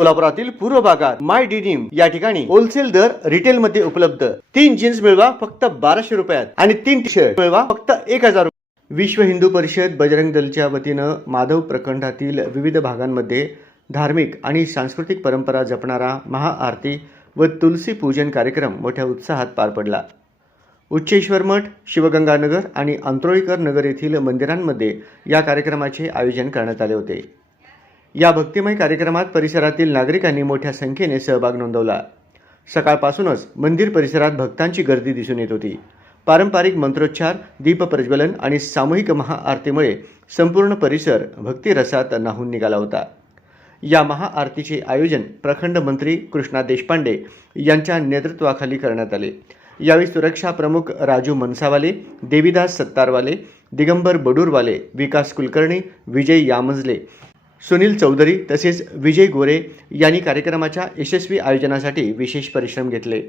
सोलापुरातील पूर्व भागात माय डिनिम या ठिकाणी होलसेल दर रिटेल मध्ये उपलब्ध। 3 जीन्स मिळवा फक्त 1200 रुपयात आणि 3 टी शर्ट मिळवा फक्त 1000 रुपयात। विश्व हिंदू परिषद बजरंग दलच्या वतीनं माधव प्रखंडातील विविध भागांमध्ये धार्मिक आणि सांस्कृतिक परंपरा जपणारा महाआरती व तुलसी पूजन कार्यक्रम मोठ्या उत्साहात पार पडला। उच्चेश्वर मठ, शिवगंगानगर आणि अंत्रोळीकर नगर येथील मंदिरांमध्ये या कार्यक्रमाचे आयोजन करण्यात आले होते। या भक्तिमय कार्यक्रमात परिसरातील नागरिकांनी मोठ्या संख्येने सहभाग नोंदवला। सकाळपासूनच मंदिर परिसरात भक्तांची गर्दी दिसून येत होती। पारंपरिक मंत्रोच्चार, दीप प्रज्वलन आणि सामूहिक महाआरतीमुळे संपूर्ण परिसर भक्तिरसात न्हाऊन निघाला होता। या महाआरतीचे आयोजन प्रखंड मंत्री कृष्णा देशपांडे यांच्या नेतृत्वाखाली करण्यात आले। यावेळी सुरक्षा प्रमुख राजू मनसावाले, देवीदास सत्तारवाले, दिगंबर बडूरवाले, विकास कुलकर्णी, विजय यामजले, सुनील चौधरी तसेच विजय गोरे यांनी कार्यक्रमाच्या यशस्वी आयोजनासाठी विशेष परिश्रम घेतले।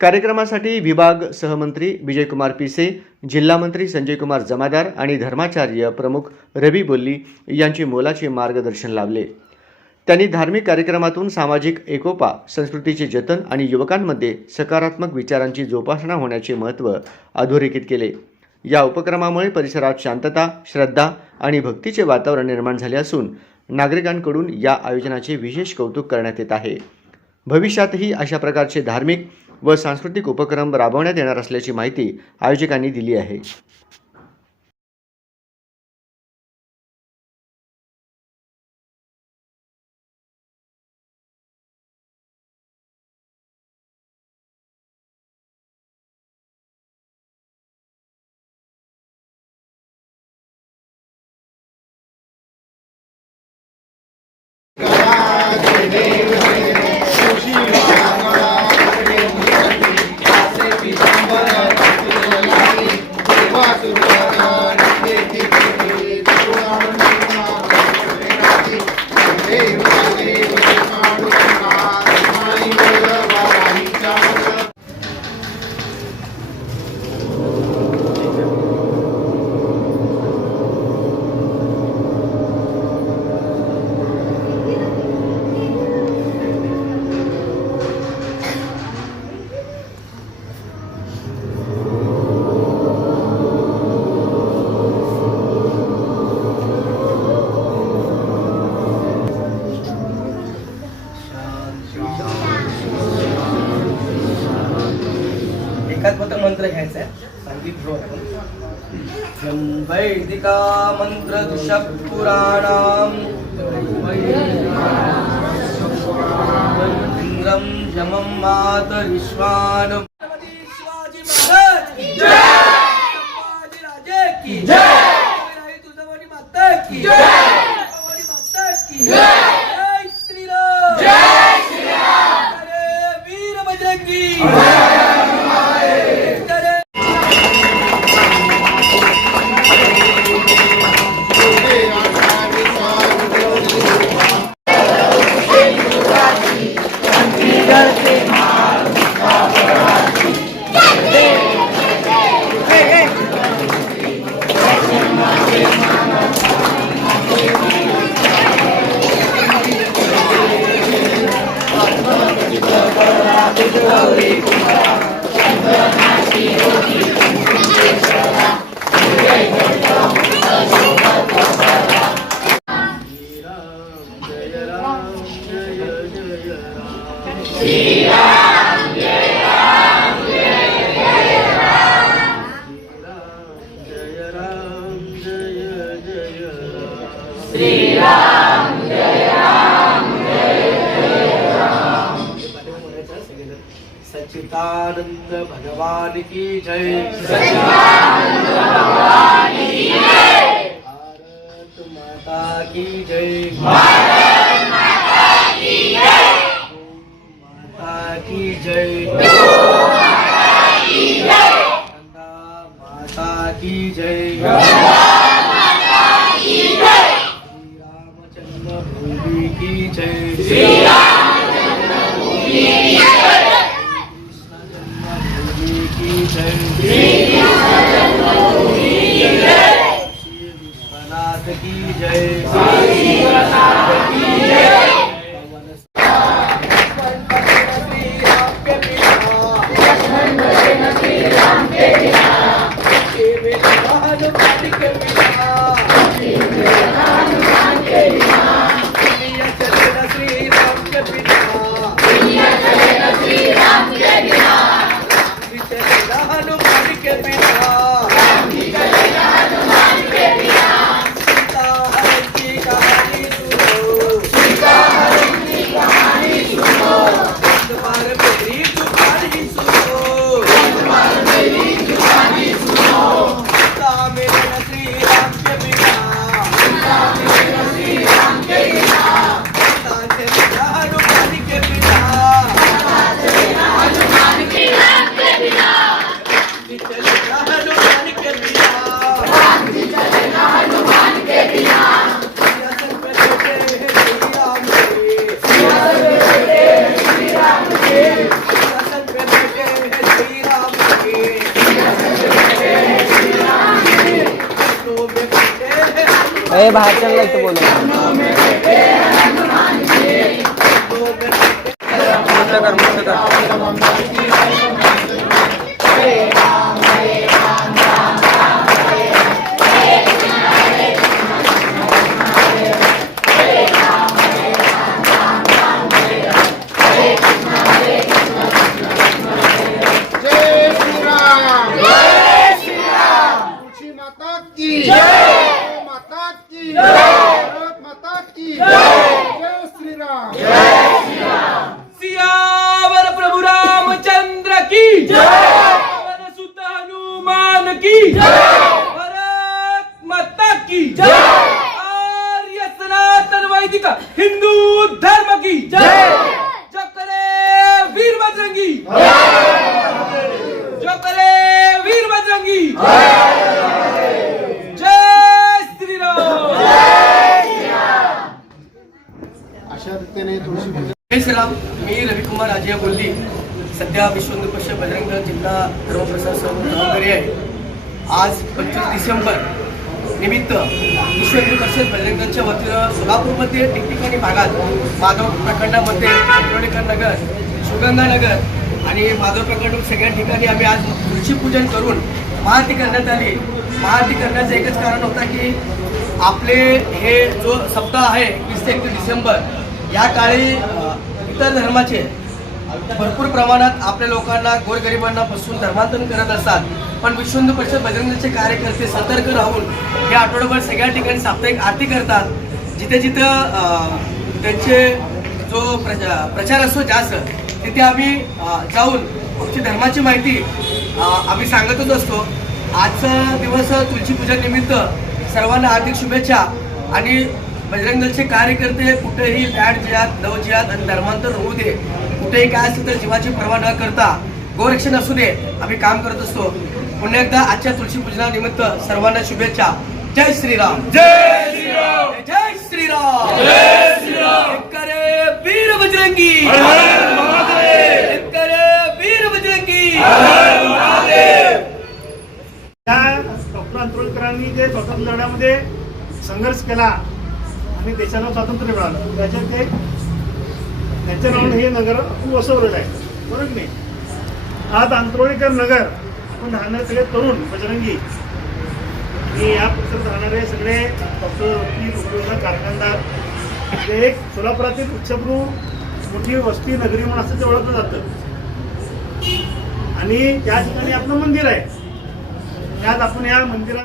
कार्यक्रमासाठी विभाग सहमंत्री विजयकुमार पिसे, जिल्हा मंत्री संजय कुमार जमादार आणि धर्माचार्य प्रमुख रवी बोल्ली यांचे मोलाचे मार्गदर्शन लाभले। त्यांनी धार्मिक कार्यक्रमातून सामाजिक एकोपा, संस्कृतीचे जतन आणि युवकांमध्ये सकारात्मक विचारांची जोपासना होण्याचे महत्त्व अधोरेखित केले। या उपक्रमामुळे परिसरात शांतता, श्रद्धा आणि भक्तीचे वातावरण निर्माण झाले असून नागरिकांकडून या आयोजनाचे विशेष कौतुक करण्यात येत आहे। भविष्यातही अशा प्रकारचे धार्मिक व सांस्कृतिक उपक्रम राबवण्यात येणार असल्याची माहिती आयोजकांनी दिली आहे। एकाच मंत्र घ्यायचा आहे, संगीत वैदिका मंत्र दुष्प पुराणाम इंद्रम यमम मातरिश्वान शिवाजी महाराज की जय, संभाजी राजे की जय, तुळजाभवानी माता की जय, भवानी माता की जय, जय श्रीराम, जय श्रीराम, जय वीर बजरंगी। सच्चिदानंद भगवान की जय, सच्चिदानंद भगवान की जय, भारत माता की जय, भारत माता की जय, माता की जय, माता की जय, माता की जय, माता की जय, श्री राम जन्मभूमि की जय, श्री राम जन्मभूमि की जय, विश्वनाथ की जय, बाहेर चल इथं बोलू सियावर प्रभु रामचंद्र की पवन सुत हनुमान की भारत माता की आर्य सनातन वैदिक हिंदू धर्म की जो करे वीर बजरंगी, जो करे वीर बजरंगी, जय श्री राम। अशा रीतीने तुळशी पूजन जय श्रीराम. मी रविकुमार आजिया बोलली. सध्या विश्व हिंदू परिषद बजरंग दल जिल्हा धर्मप्रसाद जबाबदारी आहे. आज 25 डिसेंबर निमित्त विश्व हिंदू परिषद बजरंग दलच्या वतीनं सोलापूरमध्ये ठिकठिकाणी भागात माधव प्रखंडामध्ये आंबेडकर नगर, शिवगंगा नगर आणि माधव प्रखंड सगळ्या ठिकाणी आम्ही आज तुळशी पूजन करून महाआरती करण्यात आली. महाआरती करण्याचं एकच कारण होतं की आपले हे जो सप्ताह आहे 20 ते 31 डिसेंबर या काळी इतर धर्माचे भरपूर प्रमाणात आपल्या लोकांना गोरगरिबांना फसवून धर्मांतरण करत असतात. पण विश्व हिंदू परिषद बजरंग दलचे कार्यकर्ते सतर्क राहून हे आठवडाभर सगळ्या ठिकाणी साप्ताहिक आरती करतात. जिथे जिथं त्यांचे जो प्रचार असतो जास्त तिथे आम्ही जाऊन आमची धर्माची माहिती आम्ही सांगतच असतो. आजचा दिवस तुळशी पूजन निमित्त सर्वांना हार्दिक शुभेच्छा. आणि बजरंग दलचे कार्यकर्ते कुठेही लॅड जिहाद लव जिहाद आणि धर्मांतर होऊ दे, कुठेही काय असेल तर जीवाची पर्वा न करता गोरक्षण असू दे आम्ही काम करत असतो. पुन्हा एकदा आजच्या तुळशी पूजनानिमित्त सर्वांना शुभेच्छा. जय श्रीराम, जय श्रीराम, जय श्रीराम, जय श्रीराम. करे वीर बजरंगी, करे वीर बजरंगी. डॉक्टर आंतोळकरांनी जे स्वातंत्र्य लढ्यामध्ये संघर्ष केला आणि देशाला स्वातंत्र्य मिळालं त्याच्या नावाने हे नगर वसवलेलं आहे, बरोबर की नाही. आज आंतोळीकर नगर आपण राहणारे सगळे तरुण बजरंगी आणि या परिसरात राहणारे सगळे डॉक्टर, वकील, कारखानदार जे एक सोलापुरातील उच्चभ्रू मोठी वस्ती नगरी म्हणून असं ते ओळखलं जातं. आणि त्या ठिकाणी आपलं मंदिर आहे. आज आपण या मंदिरात